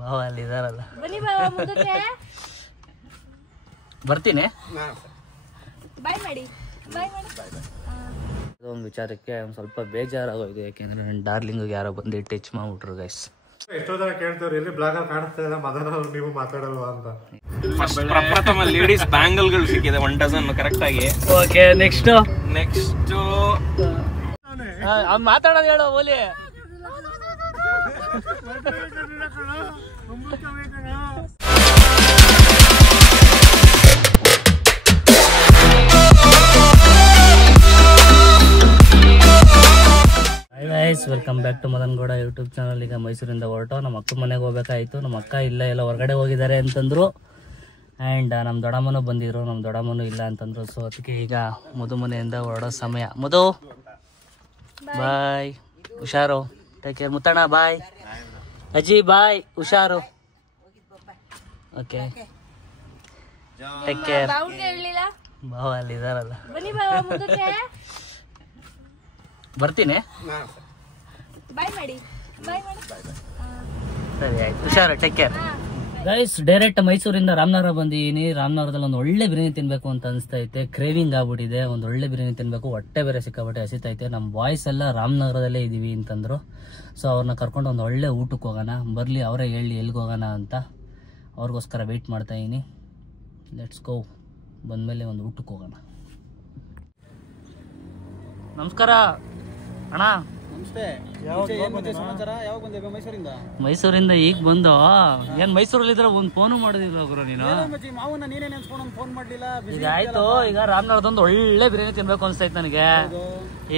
ಭಾವ ಅಲ್ಲಿ ಇದಾರಲ್ಲ. ಬನ್ನಿ ಬಾವ ಮುಂದಕ್ಕೆ. ಬರ್ತೀನಿ. ಬಾಯ್ ಮಾಡಿ. ಬಾಯ್ ಮಾಡಿ. ಒಂದು ವಿಚಾರಕ್ಕೆ ಒಂದು ಸ್ವಲ್ಪ ಬೇಜಾರಾಗೋಗಿದೆ, ಯಾಕೆಂದ್ರೆ ನನ್ನ ಡಾರ್ಲಿಂಗ್ ಯಾರೋ ಬಂದು ಟಚ್ ಮಾಡ್ಬಿಟ್ರು ಗೈಸ್. ಎಷ್ಟೋ ಜನ ಕೇಳ್ತೇವ್ರಿ ಎಲ್ಲಿ ಬ್ಲಾಗ್ ಅಲ್ಲಿ ಕಾಣಿಸ್ತಾ ಇಲ್ಲ ಮದನ ಅವ್ರು ನೀವು ಮಾತಾಡಲ್ವಾ ಅಂತ. ಪ್ರಪ್ರಥಮ ಲೇಡೀಸ್ ಬ್ಯಾಂಗಲ್ಗಳು ಸಿಕ್ಕಿದೆ 1 ಡಜನ್ ಕರೆಕ್ಟ್ ಆಗಿ. ಓಕೆ ನೆಕ್ಸ್ಟ್ ಮಾತಾಡೋದು ಹೇಳೋ ಓಲಿ. Welcome back to Madan Gowda YouTube channel. ಈಗ ಮೈಸೂರಿಂದ ಹೊರಟು ನಮ್ಮ ಅಕ್ಕ ಮನೆಗೆ ಹೋಗ್ಬೇಕಾಯ್ತು. ನಮ್ಮ ಅಕ್ಕ ಇಲ್ಲ ಎಲ್ಲ ಹೊರಗಡೆ ಹೋಗಿದ್ದಾರೆ ಅಂತಂದ್ರು. ಆ್ಯಂಡ್ ನಮ್ಮ ದೊಡ್ಡಮ್ಮನೂ ಬಂದಿದ್ರು, ನಮ್ಮ ದೊಡ್ಡಮ್ಮನೂ ಇಲ್ಲ ಅಂತಂದ್ರು. ಸೊ ಅದಕ್ಕೆ ಈಗ ಮಧು ಮನೆಯಿಂದ ಹೊರಡೋ ಸಮಯ. ಮಧು ಬಾಯ್, ಹುಷಾರು, ಟೇಕ್ ಕೇರ್. ಮುತ್ತಣ್ಣ ಬಾಯ್, ಅಜ್ಜಿ ಬಾಯ್, ಹುಷಾರು. Okay take care. ಭಾವ ಅಲ್ಲಿ ಇದಾರಲ್ಲ. ಬನ್ನಿ ಬಾವ ಮುಂದಕ್ಕೆ. ಬರ್ತೀನಿ. ಬಾಯ್ ಮಾಡಿ. ಬಾಯ್ ಮಾಡಿ. ಸರಿ ಆಯ್ತು, ಹುಷಾರು, ಟೇಕ್ ಕೇರ್. ಗೈಸ್ ಡೈರೆಕ್ಟ್ ಮೈಸೂರಿಂದ ರಾಮನಗರ ಬಂದಿದ್ದೀನಿ. ರಾಮನಗರದಲ್ಲಿ ಒಂದು ಒಳ್ಳೆ ಬಿರಿಯಾನಿ ತಿನ್ಬೇಕು ಅಂತ ಅನಿಸ್ತೈತೆ, ಕ್ರೇವಿಂಗ್ ಆಗ್ಬಿಟ್ಟಿದೆ. ಒಂದು ಒಳ್ಳೆ ಬಿರಿಯಾನಿ ತಿನ್ಬೇಕು, ಹೊಟ್ಟೆ ಬೇರೆ ಸಿಕ್ಕಾಬಟ್ಟೆ ಹಸಿತೈತೆ. ನಮ್ಮ ಬಾಯ್ಸ್ ಎಲ್ಲ ರಾಮನಗರದಲ್ಲೇ ಇದೀವಿ ಅಂತಂದ್ರು. ಸೊ ಅವ್ರನ್ನ ಕರ್ಕೊಂಡು ಒಂದು ಒಳ್ಳೆ ಊಟಕ್ಕೆ ಹೋಗೋಣ, ಬರಲಿ ಅವರೇ ಹೇಳಿ ಎಲ್ಲಿಗೆ ಹೋಗೋಣ ಅಂತ. ಅವ್ರಿಗೋಸ್ಕರ ವೆಯ್ಟ್ ಮಾಡ್ತಾ ಇದ್ದೀನಿ. Let's go. ಬಂದಮೇಲೆ ಒಂದು ಊಟಕ್ಕೆ ಹೋಗೋಣ. ನಮಸ್ಕಾರ ಅಣ್ಣ. ಮೈಸೂರಿಂದ ಈಗ ಬಂದು ಏನ್ ಮೈಸೂರಲ್ಲಿ ಇದ್ರೆ ಒಂದ್ ಫೋನು ಮಾಡೋದಿಲ್ಲ ಗುರು ನೀನು. ಈಗ ಆಯ್ತು, ಈಗ ರಾಮನಗರದೊಂದು ಒಳ್ಳೆ ಬಿರಿಯಾನಿ ತಿನ್ಬೇಕು ಅನ್ಸ್ತೈತೆ ನನಗೆ.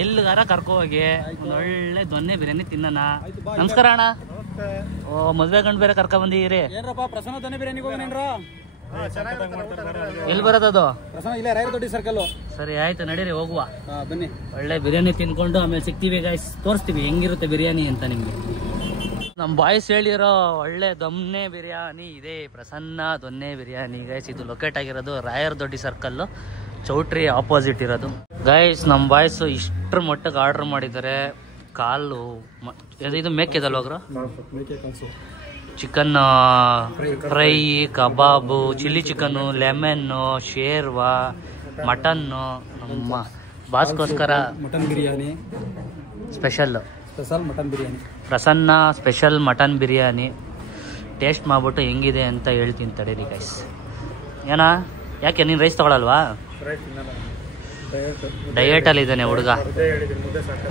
ಎಲ್ಲಿಗಾರ ಕರ್ಕೊ ಹೋಗಿ ಒಂದ್ ಒಳ್ಳೆ ದೊನ್ನೆ ಬಿರಿಯಾನಿ ತಿನ್ನೋಣ. ನಮಸ್ಕಾರ ಅಣ್ಣ. ಓ ಮದ್ವೆ ಗಂಡು ಬೇರೆ ಕರ್ಕ ಬಂದಿರಿ. ಎಲ್ಲಿ ಬರೋದದು? ಸರಿ ಆಯ್ತು, ನಡೀರಿ ಹೋಗುವ. ಬನ್ನಿ, ಒಳ್ಳೆ ಬಿರಿಯಾನಿ ತಿನ್ಕೊಂಡು ಆಮೇಲೆ ಸಿಗ್ತೀವಿ ಗೈಸ್. ತೋರಿಸ್ತೀವಿ ಹೆಂಗಿರುತ್ತೆ ಬಿರಿಯಾನಿ ಅಂತ ನಿಮ್ಗೆ. ನಮ್ ಬಾಯ್ಸ್ ಹೇಳಿರೋ ಒಳ್ಳೆ ದೊನ್ನೆ ಬಿರಿಯಾನಿ ಇದೆ, ಪ್ರಸನ್ನ ದೊನ್ನೆ ಬಿರಿಯಾನಿ ಗೈಸ್. ಇದು ಲೊಕೇಟ್ ಆಗಿರೋದು ರಾಯರ್ ದೊಡ್ಡಿ ಸರ್ಕಲ್, ಚೌಟ್ರಿ ಆಪೋಸಿಟ್ ಇರೋದು ಗೈಸ್. ನಮ್ ಬಾಯ್ಸ್ ಇಷ್ಟ್ರ ಮಟ್ಟಿಗೆ ಆರ್ಡರ್ ಮಾಡಿದ್ದಾರೆ. ಕಾಲು ಇದು ಮೇಕೆದಲ್ಲ ಹೋಗ್ರ, chicken fry, kebab, chilli chicken, lemon, ಶೇರ್ವಾ, ಮಟನ್ನು. ನಮ್ಮ ಬಾಸ್ಗೋಸ್ಕರ mutton biryani special mutton biryani, Prasanna special mutton biryani. Taste ಮಾಡ್ಬಿಟ್ಟು ಹೆಂಗಿದೆ ಅಂತ ಹೇಳ್ತೀನಿ ತಡೀರಿ ಗೈಸ್. ಏನ ಯಾಕೆ ನೀನು ರೈಸ್ ತಗೊಳಲ್ವಾ? ಡಯಟಲ್ಲಿ ಇದ್ದಾನೆ ಹುಡುಗ.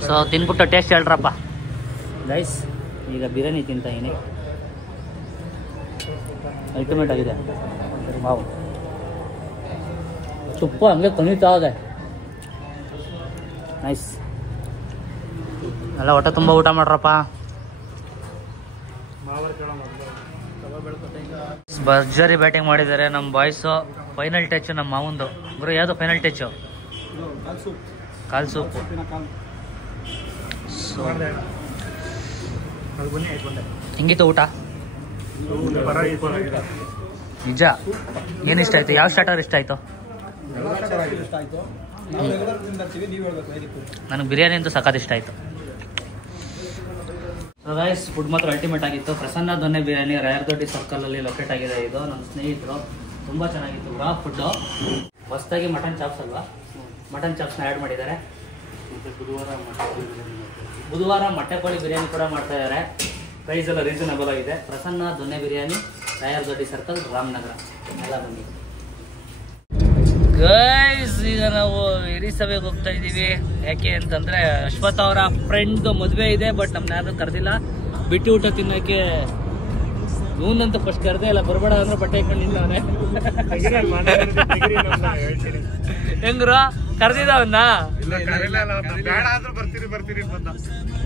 ಸೊ ತಿನ್ಬಿಟ್ಟು ಟೇಸ್ಟ್ ಹೇಳ್ರಪ್ಪ ಗೈಸ್. ಈಗ ಬಿರಿಯಾನಿ ತಿಂತಾಯಿನಿ, ಅಲ್ಟಿಮೇಟ್ ಆಗಿದೆ. ವಾವ್, ತುಪ್ಪ ಹಂಗೆ ಕಣಿತಾ ಇದೆ. ನೈಸ್. ಎಲ್ಲ ಹೊಟ್ಟೆ ತುಂಬ ಊಟ ಮಾಡ್ರಪ್ಪ. ಭರ್ಜರಿ ಬ್ಯಾಟಿಂಗ್ ಮಾಡಿದ್ದಾರೆ ನಮ್ಮ ಬಾಯ್ಸು. ಫೈನಲ್ ಟಚ್ ನಮ್ಮ ಮಾವಂದು. ಗುರು ಯಾವುದು ಫೈನಲ್ ಟಚ್ಚು? ಕಾಲ್ ಸೂಪು. ಹಿಂಗಿತ್ತು ಊಟ? ನಿಜ? ಏನು ಇಷ್ಟ ಆಯ್ತು? ಯಾವ ಸ್ಟಾರ್ಟರ್ ಇಷ್ಟ ಆಯ್ತು? ನನಗೆ ಬಿರಿಯಾನಿ ಅಂತೂ ಸಖತ್ ಇಷ್ಟ ಆಯ್ತು. ಸೊ ಗೈಸ್, ಫುಡ್ ಮಾತ್ರ ಅಲ್ಟಿಮೇಟ್ ಆಗಿತ್ತು. ಪ್ರಸನ್ನ ದೊನ್ನೆ ಬಿರಿಯಾನಿ ರಾಯರ್ ದೊಡ್ಡಿ ಸರ್ಕಲ್ ಅಲ್ಲಿ ಲೊಕೇಟ್ ಆಗಿದೆ ಇದು. ನನ್ನ ಸ್ನೇಹಿತರು ತುಂಬಾ ಚೆನ್ನಾಗಿತ್ತು ರಾ ಫುಡ್ಡು. ಹೊಸದಾಗಿ ಮಟನ್ ಚಾಪ್ಸ್ ಅಲ್ವಾ, ಮಟನ್ ಚಾಪ್ಸ್ನ ಆ್ಯಡ್ ಮಾಡಿದ್ದಾರೆ. ಬುಧವಾರ ಮೊಟ್ಟೆ ಕೋಳಿ ಬಿರಿಯಾನಿ ಕೂಡ ಮಾಡ್ತಾ ಇದ್ದಾರೆ. ಪ್ರೈಸ್ ಎಲ್ಲ ರೀಸನಬಲ್ ಆಗಿದೆ. ಪ್ರಸನ್ನ ದೊನ್ನೆ ಬಿರಿಯಾನಿ, ರಾಯರ್ ದೊಡ್ಡಿ ಸರ್ಕಲ್, ರಾಮನಗರ. ಎಲ್ಲ ಬನ್ನಿ ಗೈಸ್. ಈಗ ನಾವು ಹಿರಿಸಭೆಗೆ ಹೋಗ್ತಾ ಇದ್ದೀವಿ. ಯಾಕೆ ಅಂತಂದ್ರೆ ಅಶ್ವಥ್ ಅವರ ಫ್ರೆಂಡ್ ಮದುವೆ ಇದೆ, ಬಟ್ ನಮ್ನ ಯಾರು ಕರೆದಿಲ್ಲ. ಬಿಟ್ಟು ಊಟ ತಿನ್ನೋಕ್ಕೆ ಇವನಂತೂ ಫಸ್ಟ್ ಕರೆದೇ ಇಲ್ಲ. ಬರಬೇಡ ಅಂದ್ರೆ ಬಟ್ಟೆ ಇಟ್ಕೊಂಡು ನಿಂತವನೆ. ಹೆಂಗ್ರ ಕರೆದಿದ್ದ ಅವನ್ನ?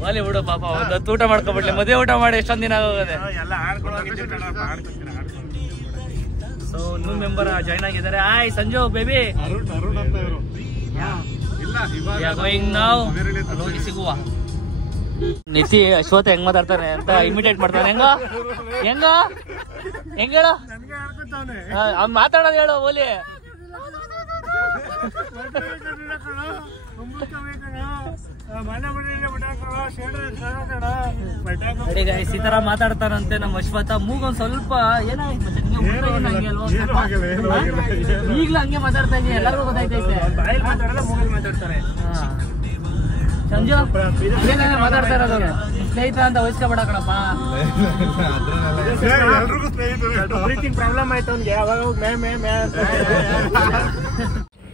ವಾಲಿ ಬಿಡು ಪಾಪ, ಒಂದು ಊಟ ಮಾಡ್ಕೊಬಿಡ್ಲಿ. ಮದುವೆ ಊಟ ಮಾಡಿ ಎಷ್ಟೊಂದು ದಿನ ಆಗೋಗಿದೆ. ಸೊ ನ್ಯೂ ಮೆಂಬರ್ ಜಾಯ್ನ್ ಆಗಿದ್ದಾರೆ. Hi Sanju baby. ಹೋಗಿ ಸಿಗುವ. ನಿತಿ ಅಶ್ವಥ್ ಹೆಂಗ್ ಮಾತಾಡ್ತಾನೆ ಅಂತ ಇಮಿಟೇಟ್ ಮಾಡ್ತಾನೆ. ಹೆಂಗ ಹೆಂಗ ಹೆಂಗ ಹೇಳ, ಅವ್ನು ಮಾತಾಡೋದು ಹೇಳು ಓಲಿ. ನೋಡಿ ಗೈಸ್, ಈ ತರ ಮಾತಾಡ್ತಾರಂತೆ ನಮ್ಮ ಅಶ್ವಥ. ಮೂಗೊಂದ್ ಸ್ವಲ್ಪ ಏನಾಯ್ತು ಈಗ್ಲೂ ಹಂಗೆ ಮಾತಾಡ್ತಾ ಇದೀನಿ, ಎಲ್ಲರಿಗೂ ಗೊತ್ತಾಯ್ತೈತೆ. ಸಂಜು ಮಾತಾಡ್ತಾ ಇರೋದು ಸ್ನೇಹಿತ ಅಂತ ವಹಿಸ್ಕೊಬೇಡ ಕಣಪ್ಪ. ಪ್ರಾಬ್ಲಮ್ ಆಯ್ತು ಅವ್ನಿಗೆ.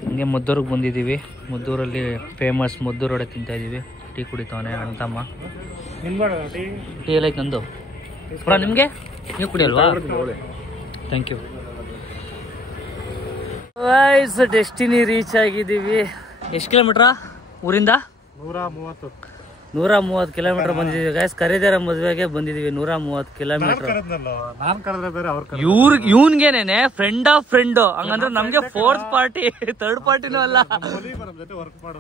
ಹಿಂಗೆ ಮುದ್ದೂರಿಗೆ ಬಂದಿದ್ದೀವಿ. ಮುದ್ದೂರಲ್ಲಿ ಫೇಮಸ್ ಮುದ್ದೂರು ವಡೆ ತಿಂತಾ ಇದೀವಿ. ಟೀ ಕುಡಿತಾವನೆ ಅಣ್ಣ ತಮ್ಮ. ಟೀ ಎಲ್ಲ ಐತೆ ನಂದು ಪುರ. ನಿಮಗೆ ನೀವು ಕುಡಿಯಲ್ವಾ? Thank you. ಡೆಸ್ಟಿನಿ ರೀಚ್ ಆಗಿದ್ದೀವಿ. ಎಷ್ಟು ಕಿಲೋಮೀಟ್ರಾ ಊರಿಂದ? 130 ಕಿಲೋಮೀಟರ್ ಬಂದಿದ್ದೀವಿ ಗೈಸ್. ಕರೀದಾರ ಮದುವೆಗೆ ಬಂದಿದ್ದೀವಿ. 130 ಕಿಲೋಮೀಟರ್. ಇವ್ನ್ಗೇನೆ ಫ್ರೆಂಡ್ ಆಫ್ ಫ್ರೆಂಡ್. ಹಂಗಂದ್ರೆ ನಮ್ಗೆ ಫೋರ್ತ್ ಪಾರ್ಟಿ, ಥರ್ಡ್ ಪಾರ್ಟಿನೂ ಅಲ್ಲ.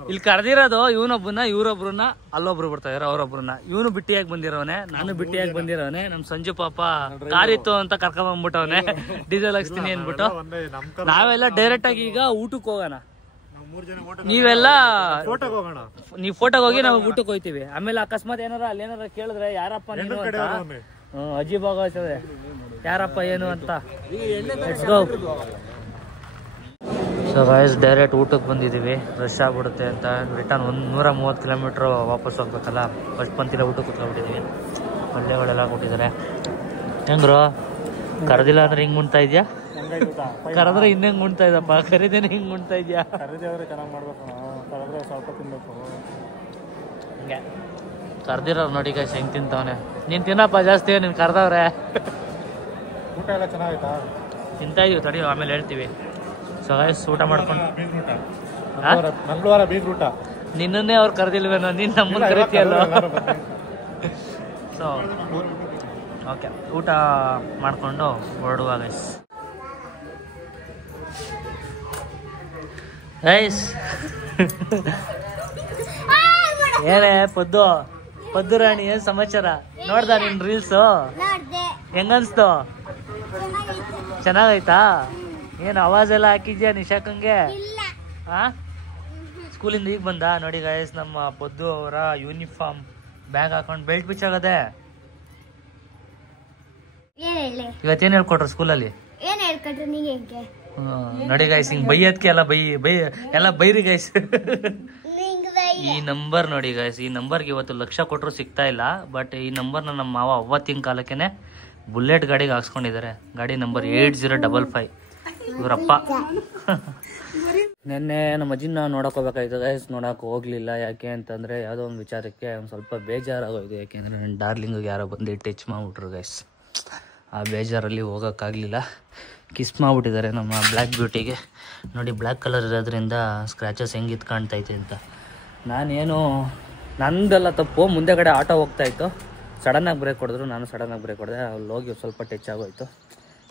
ಇಲ್ಲಿ ಕರೆದಿರೋದು ಇವನೊಬ್ಬನ, ಇವ್ರೊಬ್ರನ್ನ, ಅಲ್ಲೊಬ್ರು ಬರ್ತಾ ಇದಾರೆ ಅವ್ರೊಬ್ರನ್ನ. ಇವನು ಬಿಟ್ಟಿಯಾಗಿ ಬಂದಿರೋನೆ, ನಾನು ಬಿಟ್ಟಿಯಾಗಿ ಬಂದಿರೋನೆ. ನಮ್ ಸಂಜು ಪಾಪ ಕಾರಿತ್ತು ಅಂತ ಕರ್ಕೊಂಡ್ ಬಂದ್ಬಿಟ್ಟವನೆ ಡೀಸೆಲ್ ಹಾಕ್ಸ್ತೀನಿ ಅಂದ್ಬಿಟ್ಟು. ನಾವೆಲ್ಲ ಡೈರೆಕ್ಟ್ ಆಗಿ ಈಗ ಊಟಕ್ಕೆ ಹೋಗೋಣ. ನೀವೆಲ್ಲ ನೀವ್ ಫೋಟೋಗೆ ಹೋಗಿ ನಾವು ಊಟಕ್ಕೆ ಹೋಗ್ತೀವಿ. ಆಮೇಲೆ ಅಕಸ್ಮಾತ್ ಏನಾರ ಅಲ್ಲಿ ಏನಾರ ಕೇಳಿದ್ರೆ ಯಾರಪ್ಪ ನೀನು ಅಂತ ಅಜೀಬ್ ಆಗೋಯ್ತದೆ, ಯಾರಪ್ಪ ಏನು ಅಂತ. ಸೊ ಗೈಸ್, ಡೈರೆಕ್ಟ್ ಊಟಕ್ಕೆ ಬಂದಿದ್ದೀವಿ. ರಶ್ ಆಗ್ಬಿಡುತ್ತೆ ಅಂತ ರಿಟರ್ನ್ 130 ಕಿಲೋಮೀಟರ್ ವಾಪಸ್ ಹೋಗ್ಬೇಕಲ್ಲ. ಫಸ್ಟ್ ಪಂತಿಲ್ಲ ಊಟಕ್ಕೆ ಕೂತ್ಕೊಂಡ್ಬಿಟ್ಟಿದ್ದೀವಿ. ಪಲ್ಯಗಳೆಲ್ಲ ಕೊಟ್ಟಿದ್ದಾರೆ. ಹೆಂಗ್ರು ಕರೆದಿಲ್ಲ ಅಂದ್ರೆ ಹಿಂಗ್ ಮುಣ್ತಾ ಇದ್ಯಾ? ಕರೆದ್ರೆ ಇನ್ನಂಗ್ ಮುಣ್ತಾ ಇದ್ದಪ್ಪ, ಕರೀದೇನೆ ಹಿಂಗ್ ಮುಣ್ತಾ ಇದ್ಯಾ? ಹಿಂಗೆ ಕರ್ದಿರೋ ನೋಡಿ ಗೈಸ್ ಹೆಂಗ್ ತಿಂತವನೆ. ನೀನ್ ತಿನ್ನಪ್ಪ ಜಾಸ್ತಿ, ನೀನ್ ಕರ್ದವ್ರೆ. ಊಟ ಎಲ್ಲ ಚೆನ್ನಾಗಿತ್ತಾ? ತಿಂತಾ ಇದೀವಿ, ತಡಿ ಆಮೇಲೆ ಹೇಳ್ತೀವಿ. ಸೊ ಗೈಸ್, ಊಟ ಮಾಡ್ಕೊಂಡು ಮಂಗಳವಾರ ಬೀಗ್ರ ಊಟ. ನಿನ್ನನ್ನೇ ಅವ್ರು ಕರೆದಿಲ್ವೇನೋ, ನೀನ್ ನಮ್ಮನ್ನ ಕರಿತೀಯಲ್ಲ. ಸೊ ಓಕೆ, ಊಟ ಮಾಡ್ಕೊಂಡು ಹೊರಡುವ ಗೈಸ್. ಗೈಸ್ ಏನೇ ಪದ್ದು ರಾಣಿ, ಏನ್ ಸಮಾಚಾರ? ನೋಡ್ದ ನಿನ್ ರೀಲ್ಸು? ಹೆಂಗನ್ಸ್ತು? ಚೆನ್ನಾಗೈತಾ? ಏನ್ ಅವಾಜ್ ಎಲ್ಲ ಹಾಕಿದ್ಯಾ ನಿಶಾಕಂಗೆ? ಸ್ಕೂಲಿಂದ ಈಗ ಬಂದ. ನೋಡಿ ಗೈಸ್, ನಮ್ಮ ಪದ್ದು ಅವರ ಯೂನಿಫಾರ್ಮ್ ಬ್ಯಾಗ್ ಹಾಕೊಂಡು ಬೆಲ್ಟ್ ಬಿಚ್ಚಾಗದೆ. ಇವತ್ತೇನ್ ಹೇಳ್ಕೊಟ್ರು ಸ್ಕೂಲಲ್ಲಿ? ನೋಡಿ ಗೈಸ್, ಹಿಂಗ್ ಬೈಯದ್ಕೆ ಎಲ್ಲ ಎಲ್ಲ ಬೈರಿ ಗೈಸ್. ಈ ನಂಬರ್ ನೋಡಿ ಗೈಸ್, ಈ ನಂಬರ್ಗೆ ಇವತ್ತು 1,00,000 ಕೊಟ್ಟರು ಸಿಗ್ತಾ ಇಲ್ಲ. ಬಟ್ ಈ ನಂಬರ್ನ ನಮ್ಮ ಮಾವ ಅವತ್ತಿನ ಕಾಲಕ್ಕೇನೆ ಬುಲೆಟ್ ಗಾಡಿಗೆ ಹಾಕ್ಸ್ಕೊಂಡಿದ್ದಾರೆ. ಗಾಡಿ ನಂಬರ್ 8055. ಇವರಪ್ಪ ನೆನ್ನೆ ನಮ್ಮ ಅಜ್ಜಿನ ನೋಡಕ್ ಹೋಗ್ಬೇಕಾಯ್ತು ಗೈಸ್. ನೋಡಕ್ ಹೋಗ್ಲಿಲ್ಲ. ಯಾಕೆ ಅಂತಂದ್ರೆ ಯಾವುದೋ ಒಂದು ವಿಚಾರಕ್ಕೆ ಒಂದು ಸ್ವಲ್ಪ ಬೇಜಾರಾಗೋಯ್ತು. ಯಾಕೆಂದ್ರೆ ನನ್ನ ಡಾರ್ಲಿಂಗಿಗೆ ಯಾರೋ ಬಂದು ಟಚ್ ಮಾಡ್ಬಿಟ್ರು ಗೈಸ್. ಆ ಬೇಜಾರಲ್ಲಿ ಹೋಗೋಕ್ಕಾಗಲಿಲ್ಲ. ಕಿಸ್ ಮಾಡ್ಬಿಟ್ಟಿದ್ದಾರೆ ನಮ್ಮ ಬ್ಲ್ಯಾಕ್ ಬ್ಯೂಟಿಗೆ. ನೋಡಿ, ಬ್ಲ್ಯಾಕ್ ಕಲರ್ ಇರೋದ್ರಿಂದ ಸ್ಕ್ರ್ಯಾಚಸ್ ಹೆಂಗೆ ಕಾಣ್ತೈತೆ ಅಂತ. ನಾನೇನು ನಂದೆಲ್ಲ ತಪ್ಪು. ಮುಂದೆಗಡೆ ಆಟೋ ಹೋಗ್ತಾಯಿತ್ತು, ಸಡನ್ನಾಗಿ ಬ್ರೇಕ್ ಹೊಡೆದ್ರು. ನಾನು ಸಡನ್ನಾಗಿ ಬ್ರೇಕ್ ಹೊಡೆದೆ. ಅಲ್ಲಿ ಹೋಗಿ ಸ್ವಲ್ಪ ಟಚ್ ಆಗೋಯ್ತು.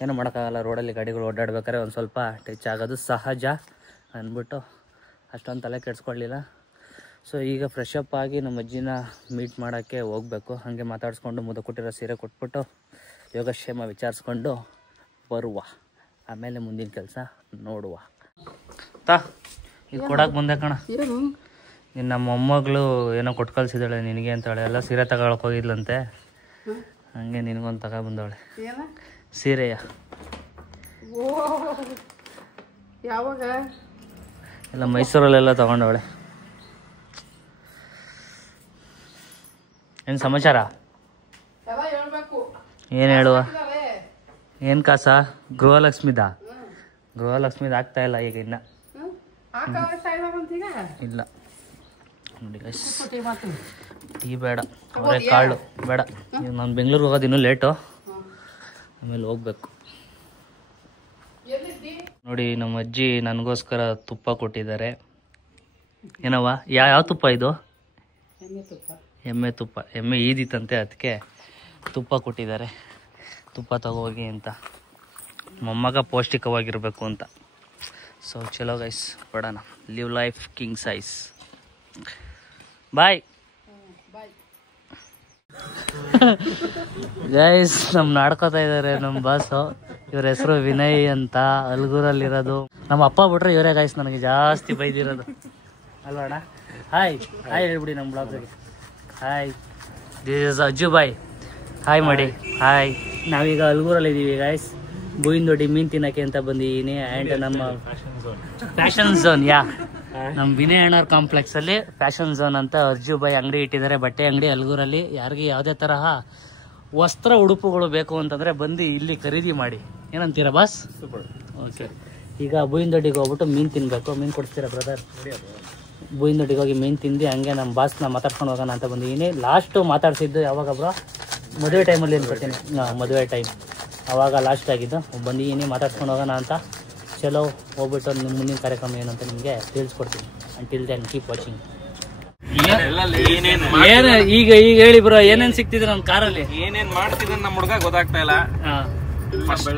ಏನೂ ಮಾಡೋಕ್ಕಾಗಲ್ಲ, ರೋಡಲ್ಲಿ ಗಾಡಿಗಳು ಓಡಾಡ್ಬೇಕಾದ್ರೆ ಒಂದು ಸ್ವಲ್ಪ ಟಚ್ ಆಗೋದು ಸಹಜ ಅಂದ್ಬಿಟ್ಟು ಅಷ್ಟೊಂದು ತಲೆ ಕೆಡಿಸ್ಕೊಳ್ಳಿಲ್ಲ. ಸೊ ಈಗ ಫ್ರೆಶ್ ಅಪ್ ಆಗಿ ನಮ್ಮ ಅಜ್ಜಿನ ಮೀಟ್ ಮಾಡೋಕ್ಕೆ ಹೋಗಬೇಕು. ಹಾಗೆ ಮಾತಾಡಿಸ್ಕೊಂಡು ಮುದ ಕೊಟ್ಟಿರೋ ಸೀರೆ ಕೊಟ್ಬಿಟ್ಟು ಯೋಗಕ್ಷೇಮ ವಿಚಾರಿಸ್ಕೊಂಡು ಬರುವ. ಆಮೇಲೆ ಮುಂದಿನ ಕೆಲಸ ನೋಡುವ. ಇದು ಕೊಡಕ್ಕೆ ಬಂದೆ ಕಣ. ನಿನ್ನ ಮೊಮ್ಮಗಳು ಏನೋ ಕೊಟ್ಟು ಕಳ್ಸಿದ್ದಾಳೆ ನಿನಗೆ ಅಂತಾಳೆ. ಎಲ್ಲ ಸೀರೆ ತಗೊಳಕ್ಕೆ ಹೋಗಿದ್ಲಂತೆ. ಹಂಗೆ ನಿನಗೊಂದು ತಗೊಬಂದವಳೆ ಸೀರೆಯ. ಯಾವಾಗ? ಎಲ್ಲ ಮೈಸೂರಲ್ಲೆಲ್ಲ ತಗೊಂಡವಳೆ. ಏನು ಸಮಾಚಾರ? ಏನು ಹೇಳುವ? ಏನು ಕಾಸ? ಗೃಹಲಕ್ಷ್ಮಿದ ಆಗ್ತಾ ಇಲ್ಲ ಈಗ ಇನ್ನ. ಇಲ್ಲ ನೋಡಿ ಗೈಸ್, ಟೀ ಬೇಡ, ಅವರೇ ಕಾಳು ಬೇಡ. ನಾನು ಬೆಂಗಳೂರಿಗೆ ಹೋಗೋದು ಇನ್ನೂ ಲೇಟು, ಆಮೇಲೆ ಹೋಗ್ಬೇಕು. ನೋಡಿ, ನಮ್ಮ ಅಜ್ಜಿ ನನಗೋಸ್ಕರ ತುಪ್ಪ ಕೊಟ್ಟಿದ್ದಾರೆ. ಏನವ್ವ? ಯಾವ ತುಪ್ಪ ಇದು? ಎಮ್ಮೆ ತುಪ್ಪ. ಎಮ್ಮೆ ಈದಿತ್ತಂತೆ, ಅದಕ್ಕೆ ತುಪ್ಪ ಕೊಟ್ಟಿದ್ದಾರೆ. ತುಪ್ಪ ತಗೋಗಿ ಅಂತ, ಮೊಮ್ಮಗ ಪೌಷ್ಟಿಕವಾಗಿರಬೇಕು ಅಂತ. ಸೊ ಚಲೋ ಗೈಸ್, ಕೊಡೋಣ. Live life king size. Bye guys. ನಾಡ್ಕೋತಾ ಇದ್ದಾರೆ ನಮ್ಮ ಬಾಸು. ಇವ್ರ ಹೆಸರು ವಿನಯ್ ಅಂತ, ಅಲ್ಗೂರಲ್ಲಿರೋದು. ನಮ್ಮ ಅಪ್ಪ ಬಿಟ್ರೆ ಇವರೇ ಗೈಸ್ ನನಗೆ ಜಾಸ್ತಿ ಬೈದಿರೋದು ಅಲ್ವಾಣ. ಹಾಯ್ ಹಾಯ್ ಹೇಳ್ಬಿಡಿ ನಮ್ಮ ಬ್ಲಾಗ್ಗೆ. Hi, this is Ajju Bhai. Hi ಮಾಡಿ. ಹಾಯ್. ನಾವೀಗ ಅಲ್ಗೂರಲ್ಲಿ ಇದ್ದೀವಿ ಗೈಸ್. ಬೂಯಿಂದೊಡ್ಡಿ ಮೀನು ತಿನ್ನಕ್ಕೆ ಅಂತ ಬಂದಿದ್ದೀನಿ. ಆ್ಯಂಡ್ ನಮ್ಮ ಫ್ಯಾಷನ್ ಝೋನ್, ನಮ್ಮ ವಿನಯ್ ಅಣ್ಣವ್ರ ಕಾಂಪ್ಲೆಕ್ಸ್ ಅಲ್ಲಿ ಫ್ಯಾಷನ್ ಝೋನ್ ಅಂತ ಅರ್ಜು ಬಾಯ್ ಅಂಗಡಿ ಇಟ್ಟಿದ್ದಾರೆ, ಬಟ್ಟೆ ಅಂಗಡಿ ಅಲ್ಗೂರಲ್ಲಿ. ಯಾರಿಗೆ ಯಾವುದೇ ತರಹ ವಸ್ತ್ರ ಉಡುಪುಗಳು ಬೇಕು ಅಂತಂದ್ರೆ ಬಂದು ಇಲ್ಲಿ ಖರೀದಿ ಮಾಡಿ. ಏನಂತೀರಾ ಬಾಸ್? ಓಕೆ, ಈಗ ಬೂಯಿಂದೊಡ್ಡಿಗೆ ಹೋಗ್ಬಿಟ್ಟು ಮೀನು ತಿನ್ಬೇಕು. ಮೀನು ಕೊಡ್ತೀರಾ ಬ್ರದರ್? ಬೂಯಿಂದೊಡ್ಡಿಗೆ ಹೋಗಿ ಮೀನು ತಿಂದು ಹಂಗೆ ನಮ್ಮ ಬಾಸ್ನ ಮಾತಾಡ್ಕೊಂಡು ಹೋಗೋಣ ಅಂತ ಬಂದಿದ್ದೀನಿ. ಲಾಸ್ಟು ಮಾತಾಡ್ಸಿದ್ದು ಯಾವಾಗ ಬ್ರೋ? ಮದುವೆ ಟೈಮಲ್ಲಿ ಅನ್ಕೊತೀನಿ. ಮದುವೆ ಟೈಮ್ ಅವಾಗ ಲಾಸ್ಟ್ ಆಗಿದ್ದು. ಬಂದಿದ್ದೀನಿ, ಮಾತಾಡ್ಸ್ಕೊಂಡು ಹೋಗೋಣ ಅಂತ. ಚಲೋ ಹೋಗ್ಬಿಟ್ಟು ನಿಮ್ಮ ಮುಂದಿನ ಕಾರ್ಯಕ್ರಮ ಏನು ಅಂತ ನಿಮಗೆ ತಿಳಿಸ್ಕೊಡ್ತೀನಿ. Until then keep watching. ಏನು ಈಗ ಹೇಳಿ ಬ್ರೋ, ಏನೇನ್ ಸಿಗ್ತಿದೆ ನಮ್ಮ ಕಾರಲ್ಲಿ? ಏನೇನ್ ಮಾಡ್ತಿದ್ದಾನೆ ನಮ್ಮ ಹುಡುಗ ಗೊತ್ತಾಗ್ತಾ ಇಲ್ಲ.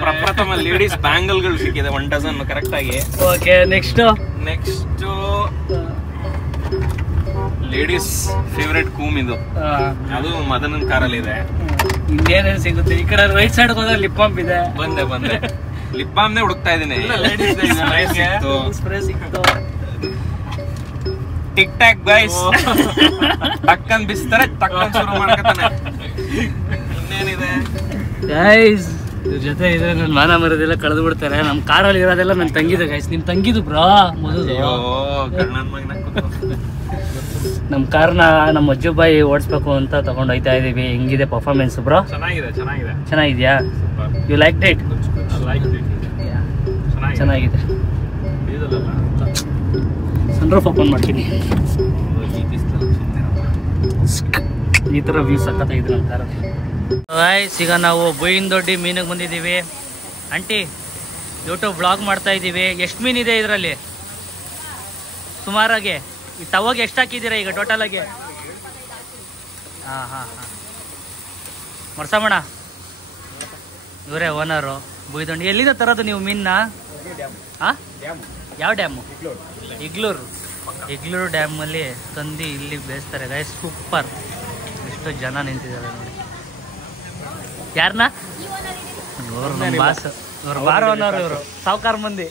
ಪ್ರಪ್ರಥಮ ಲೇಡೀಸ್ ಬ್ಯಾಂಗಲ್ಗಳು ಸಿಕ್ಕಿದೆ 1 ಡಜನ್ ಕರೆಕ್ಟ್ ಆಗಿ. ಓಕೆ, ನೆಕ್ಸ್ಟ್ ಲೇಡೀಸ್ ಫೇವರೇಟ್ ಕೂಮ್ ಇದು, ಅದು ಮದನನ್ ಕಾರಲ್ಲಿ ಇದೆ. ಇನ್ನೇನೇನು ಸಿಗುತ್ತೆ? ಈ ಕಡೆ ರೈಟ್ ಸೈಡ್ ಹೋದ್ರೆ ಲಿಪ್ ಪಂಪ್ ಇದೆ. ಬಂದೆ ಲಿಪ್ ಬಾಮ್ನೇ ಹುಡುಕ್ತಾ ಇದೀನಿ. ಸ್ಪ್ರೇ ಸಿಕ್ತು. ಟಿಕ್ ಟಾಕ್ ಗೈಸ್, ಟಕ್ಕನ್ ಬಿಸ್ತಾರೆ ಟಕ್ಕನ್ ಶುರು ಮಾಡ್ಕತಾನೆ. ಇನ್ನೇನಿದೆ ಗೈಸ್, ಇವ್ರ ಜೊತೆ ಇದ್ರೆ ನನ್ನ ಮಾನ ಮರದೆಲ್ಲ ಕಳೆದು ಬಿಡ್ತಾರೆ. ನಮ್ಮ ಕಾರಲ್ಲಿ ಇರೋದೆಲ್ಲ ನನ್ನ ತಂಗಿದ ಗೈಸ್. ನಿಮ್ ತಂಗಿದು ಬ್ರೋ ಮೊದಲು. ನಮ್ಮ ಕಾರ್ನ ನಮ್ಮ ಅಜ್ಜು ಬಾಯಿ ಓಡಿಸ್ಬೇಕು ಅಂತ ತಗೊಂಡು ಹೋಗ್ತಾ ಇದೀವಿ. ಹೆಂಗಿದೆ ಪರ್ಫಾರ್ಮೆನ್ಸ್ ಬ್ರೋ? ಚೆನ್ನಾಗಿದ್ಯಾ? You like it? ಚೆನ್ನಾಗಿದೆ. ಸನ್ರೂಫ್ ಓಪನ್ ಮಾಡ್ತೀನಿ. ಈ ಥರ ವ್ಯೂ ಸಕ್ಕತ್ತಾಗಿದೆ ನಮ್ಮ ಕಾರಲ್ಲಿ. ಗೈಸ್, ಈಗ ನಾವು ಬೂಯಿಂದೊಡ್ಡಿ ಮೀನಿಗೆ ಬಂದಿದ್ದೀವಿ. ಆಂಟಿ, ಯೂಟ್ಯೂಬ್ ಬ್ಲಾಗ್ ಮಾಡ್ತಾ ಇದ್ದೀವಿ. ಎಷ್ಟು ಮೀನಿದೆ ಇದರಲ್ಲಿ? ಸುಮಾರಾಗಿ ಈ ತವಾಗ ಎಷ್ಟು ಹಾಕಿದ್ದೀರಾ ಈಗ ಟೋಟಲ್ ಆಗಿ? ಹಾಂ ಮರ್ಸಮಣ ಇವರೇ ಓನರು ಬೂಯಿಂದೊಡ್ಡಿ. ಎಲ್ಲಿಂದ ತರೋದು ನೀವು ಮೀನನ್ನ? ಹಾಂ, ಯಾವ ಡ್ಯಾಮು? ಇಗ್ಲೂರು ಡ್ಯಾಮಲ್ಲಿ ತಂದು ಇಲ್ಲಿ ಬೇಯಿಸ್ತಾರೆ ಗೈಸ್. ಸೂಪರ್. ಎಷ್ಟು ಜನ ನಿಂತಿದ್ದಾರೆ ನೋಡಿ. ಯಾರನ್ನ? ಇವರು ನಮ್ಮ ಬಾಸ್, ಇವರು ಬಾರ ಓನರ್, ಇವರು ಸಾವುಕಾರ ಮಂದಿ.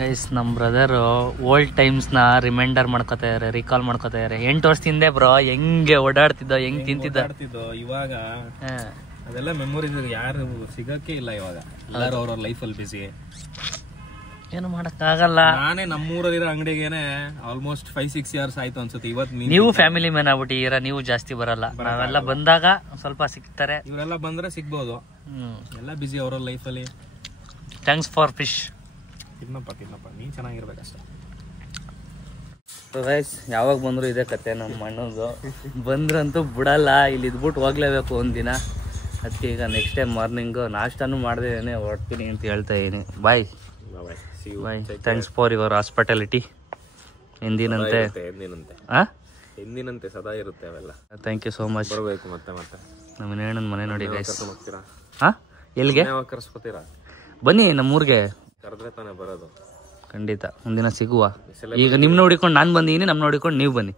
ಗೈಸ್, ನಮ್ಮ ಬ್ರದರ್ ಓಲ್ಡ್ ಟೈಮ್ಸ್ನ ರಿಮೈಂಡರ್ ಮಾಡ್ಕೋತಾ ಇದಾರೆ, ರೀಕಾಲ್ ಮಾಡ್ಕೋತಾ ಇದಾರೆ. 8 ವರ್ಷದಿಂದ ಬ್ರೋ ಹೆಂಗೆ ಓಡಾಡ್ತಿದ್ದೋ, ಹೆಂಗ್ ತಿಂತಿದ್ದ. ಇವಾಗ ಅದೆಲ್ಲ ಮೆಮೊರೀಸ್ ಯಾರು ಸಿಗಕ್ಕೆ ಇಲ್ಲ. ಇವಾಗ ಎಲ್ಲರೂ ಅವ್ರವ್ರ ಲೈಫಲ್ಲಿ ಬಿಸಿ. ಏನು ಮಾಡಕ್ಕಾಗಲ್ಲ. ನಾನೇ ನಮ್ಮೂರಲ್ಲಿರೋ ಅಂಗಡಿಗೇನೆ ಆಲ್ಮೋಸ್ಟ್ 5-6 ಇಯರ್ಸ್ ಆಯ್ತು ಅನ್ಸುತ್ತೆ. ಇವತ್ತು ನೀವು ಫ್ಯಾಮಿಲಿ ಮ್ಯಾನ್ ಆಗ್ಬಿಟ್ಟಿರ, ನೀವು ಜಾಸ್ತಿ ಬರಲ್ಲ. ನಾವೆಲ್ಲ ಬಂದಾಗ ಸ್ವಲ್ಪ ಸಿಗ್ತಾರೆ. ಇವರೆಲ್ಲ ಬಂದ್ರೆ ಸಿಗ್ಬೋದು. ಎಲ್ಲ ಬಿಸಿ ಅವ್ರ ಲೈಫಲ್ಲಿ. Thanks for fish. ಕಿದ್ನಪ್ಪ ನೀನ್ ಚೆನ್ನಾಗಿರ್ಬೇಕಷ್ಟೇ. ಗೈಸ್, ಯಾವಾಗ ಬಂದ್ರು ಇದೇ ಕತೆ ನಮ್ಮ ಅಣ್ಣಂದು. ಬಂದ್ರಂತೂ ಬಿಡಲ್ಲ, ಇಲ್ಲಿ ಇದ್ಬಿಟ್ಟು ಹೋಗ್ಲೇಬೇಕು ಒಂದಿನ. ಅದಕ್ಕೆ ಈಗ ನೆಕ್ಸ್ಟ್ ಟೈಮ್ ಮಾರ್ನಿಂಗು ನಾಷ್ಟಾನು ಮಾಡ್ದೇನೆ ಹೊರಡ್ತೀನಿ ಅಂತ ಹೇಳ್ತಾ ಇದೀನಿ. Bye. Thanks for your hospitality. ಎಂದಿನಂತೆ ಸದಾ ಇರುತ್ತೆ ಅವೆಲ್ಲ. Thank you so much. ಬರಬೇಕು ಮತ್ತೆ ನಮ್ಮ ನೇಣನ್ ಮನೆ ನೋಡಿ ಗೈಸ್. ಎಲ್ಲಿಗೆ ಕರ್ಸ್ಕೊತೀರಾ? ಬನ್ನಿ ನಮ್ಮೂರ್ಗೆ. ಕರೆದ್ರೆ ತಾನೇ ಬರೋದು. ಖಂಡಿತ ಒಂದಿನ ಸಿಗುವ. ಈಗ ನಿಮ್ ನೋಡಿಕೊಂಡು ನಾನು ಬಂದಿದ್ದೀನಿ, ನಮ್ ನೋಡಿಕೊಂಡು ನೀವು ಬನ್ನಿ.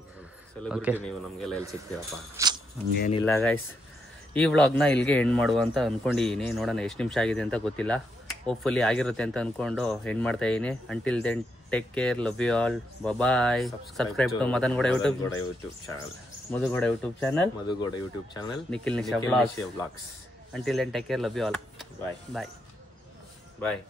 ನೀವು ನಮ್ಗೆಲ್ಲ ಎಲ್ಲಿ ಸಿಗ್ತೀರಪ್ಪ? ಏನಿಲ್ಲ ಗೈಸ್, ಈ ವ್ಲಾಗ್ನ ಇಲ್ಲಿಗೆ ಎಂಡ್ ಮಾಡುವ ಅಂತ ಅನ್ಕೊಂಡಿದ್ದೀನಿ. ನೋಡೋಣ ಎಷ್ಟು ನಿಮಿಷ ಆಗಿದೆ ಅಂತ ಗೊತ್ತಿಲ್ಲ. ಹೋಪ್ಫುಲಿ ಆಗಿರುತ್ತೆ ಅಂತ ಅನ್ಕೊಂಡು ಎಂಡ್ ಮಾಡ್ತಾ ಇದೀನಿ. Until then take care, love you all, bye. Subscribe to Madangowda YouTube channel, Madhugowda YouTube channel, Nikhil Nisha vlogs. Until then take care, love you all, bye.